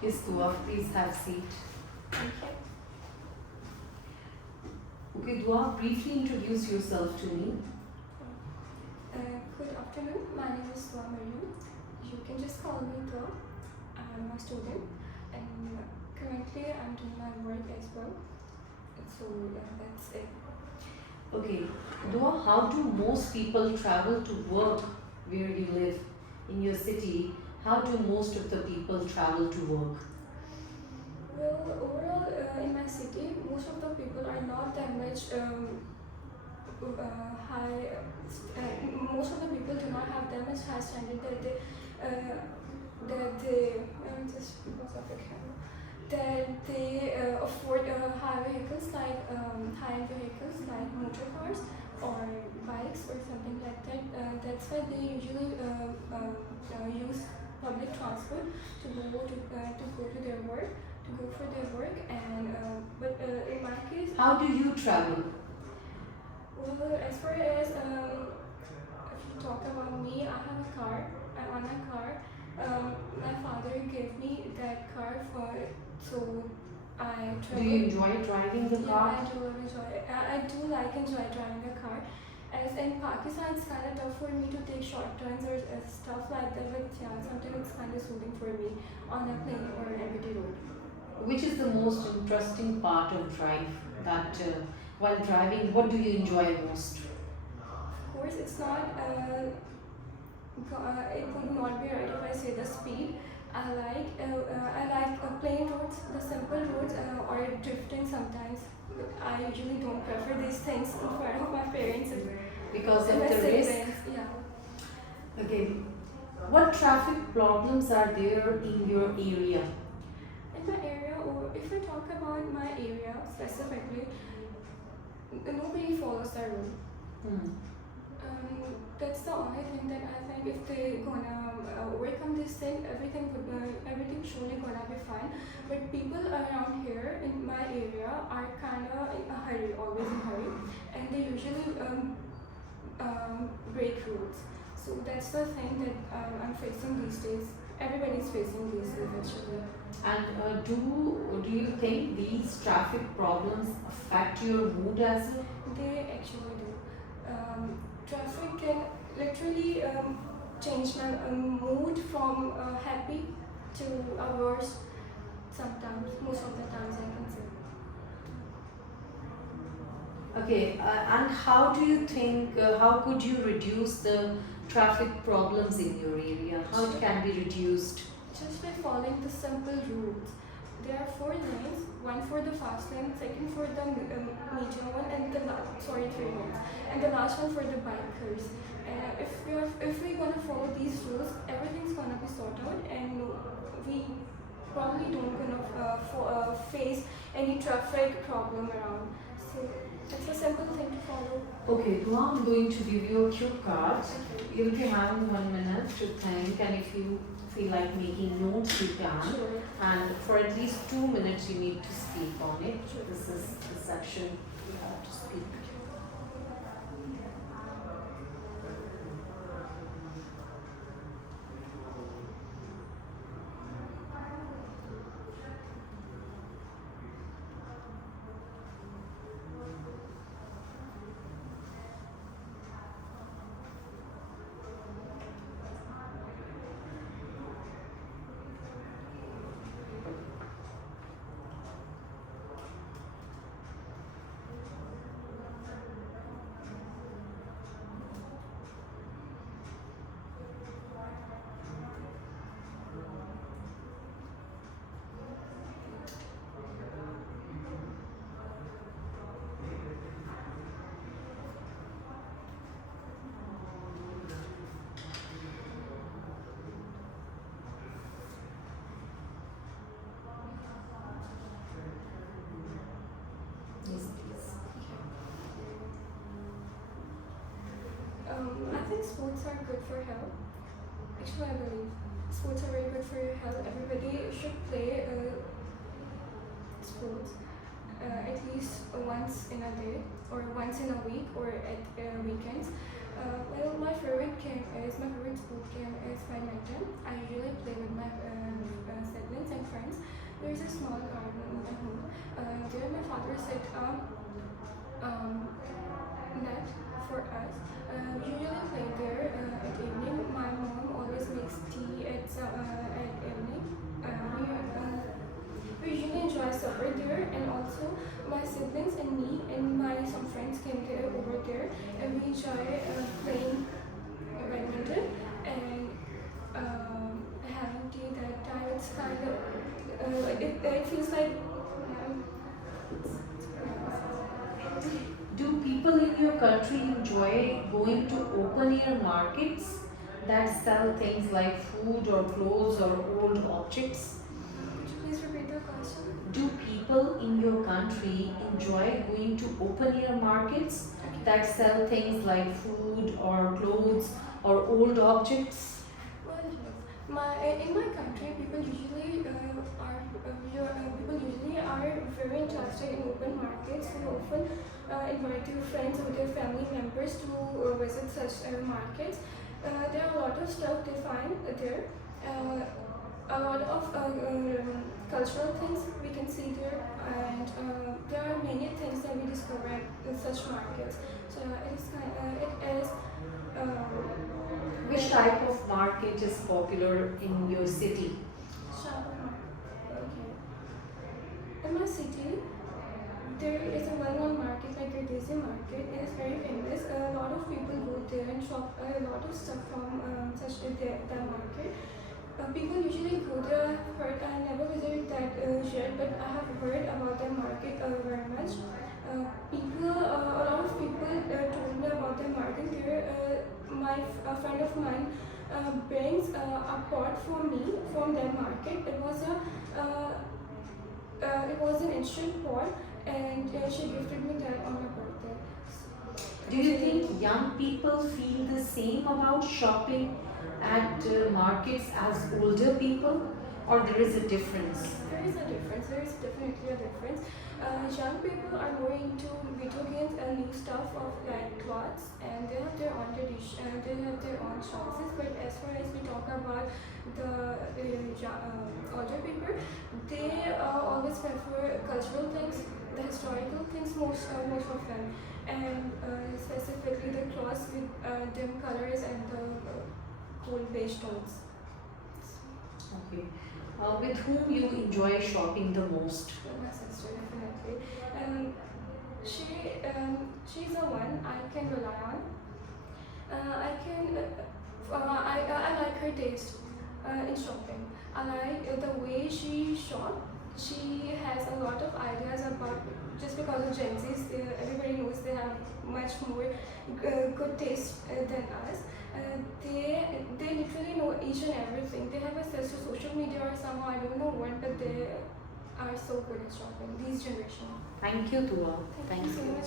Yes, Dua, please have a seat. Thank you. Okay, Dua, briefly introduce yourself to me. Good afternoon. My name is Dua Mariam. You can just call me Dua. I'm a student, and currently I'm doing my work as well. So that's it. Okay, Dua, how do most people travel to work where you live in your city? How do most of the people travel to work? Well, overall, in my city, most of the people are not that much high. Most of the people do not have that much high standard that they just because of the camera that they afford high vehicles like high-end vehicles like motor cars or bikes or something like that. That's why they usually use public transport to go to their work, to go for their work. And but in my case, How do you travel? well, as far as if you talk about me, I have a car. I own a car. My father gave me that car for so I Do you enjoy driving the Yeah, car? I do enjoy. I do enjoy driving the car. As in Pakistan, it's kind of tough for me to take short turns or stuff like that. But yeah, sometimes it's kind of soothing for me on a plain or an empty road. Which is the most interesting part of drive? That while driving, what do you enjoy most? Of course, it's not. It would not be right if I say the speed. I like plain roads, the simple roads, or drifting sometimes. But I usually don't prefer these things in front of my parents. Because of And my the risk. siblings, yeah. Okay. What traffic problems are there in your area? In my area, or if I talk about my area specifically, nobody follows the rule. That's the only thing that I think if they gonna overcome this thing, everything surely gonna be fine. But people around here in my area are kind of in a hurry, always in a hurry, and they usually break rules. So that's the thing that I'm facing these days. Everybody's facing these days actually. And do you think these traffic problems affect your mood as well? They actually do. Traffic can literally change my mood from happy to worse sometimes, most of the times I can say. Okay, and how do you think, how could you reduce the traffic problems in your area? How it can be reduced? Just by following the simple rules. There are 4 lanes, one for the fast lane, second for the medium one, and the last, 3 lanes, and the last one for the bikers. If we're gonna follow these rules, everything's gonna be sorted out, and we probably don't gonna face any traffic problem around. So it's a simple thing to follow. Okay, now I'm going to give you a cue card. You'll be having 1 minute to think, and if you feel like making notes, you can. Sure. And for at least 2 minutes, you need to speak on it. Sure. This is the section you have to speak. Yes, please. I think sports are good for health. Actually, I believe sports are very good for your health. Everybody should play sports at least once in a day or once in a week or at weekends. Well, my favorite my favorite sport game is badminton. I usually play with my siblings and friends. There is a small garden in my home. There my father set up net for us. We usually play there at evening. My mom always makes tea at evening. We usually enjoy supper there, and also my siblings and me and my some friends came there over there, and we enjoy playing badminton and having tea that time. It's kind of it feels like Do people in your country enjoy going to open air markets that sell things like food or clothes or old objects? Could you please repeat the question? Do people in your country enjoy going to open air markets that sell things like food or clothes or old objects? Well, yes. In my country, people usually are very interested in open markets. They often invite their friends or their family members to visit such markets. There are a lot of stuff they find there. A lot of cultural things we can see there, and there are many things that we discover in such markets. So it is. Which type of market is popular in your city? Shopping mall. Okay. In my city, there is a well-known market like the Desi market. It is very famous. A lot of people go there and shop a lot of stuff from that market. People usually go there. I never visited that yet, but I have heard about that market very much. A lot of people told me about the market there. A friend of mine brings a pot for me from that market. It was an ancient pot, and she gifted me that on my birthday. Do you think young people feel the same about shopping at markets as older people, or there is a difference? There is a difference. There is definitely a difference. Young people are more into video games and new stuff of like clothes, and they have their own tradition. They have their own choices. But as far as we talk about the older people, they always prefer cultural things, the historical things, most of them, and specifically the clothes with dim colors and the cool beige tones. Okay. With whom you enjoy shopping the most? With my sister, definitely. She's the one I can rely on. I like her taste in shopping. I like the way she shops. She has a lot of ideas about, just because of Gen Zs, everybody knows they have much more good taste than us. They literally know each and everything. They have access to social media or somehow, I don't know what, but they are so good at shopping, these generation. Thank you, Tua. Thank you so much.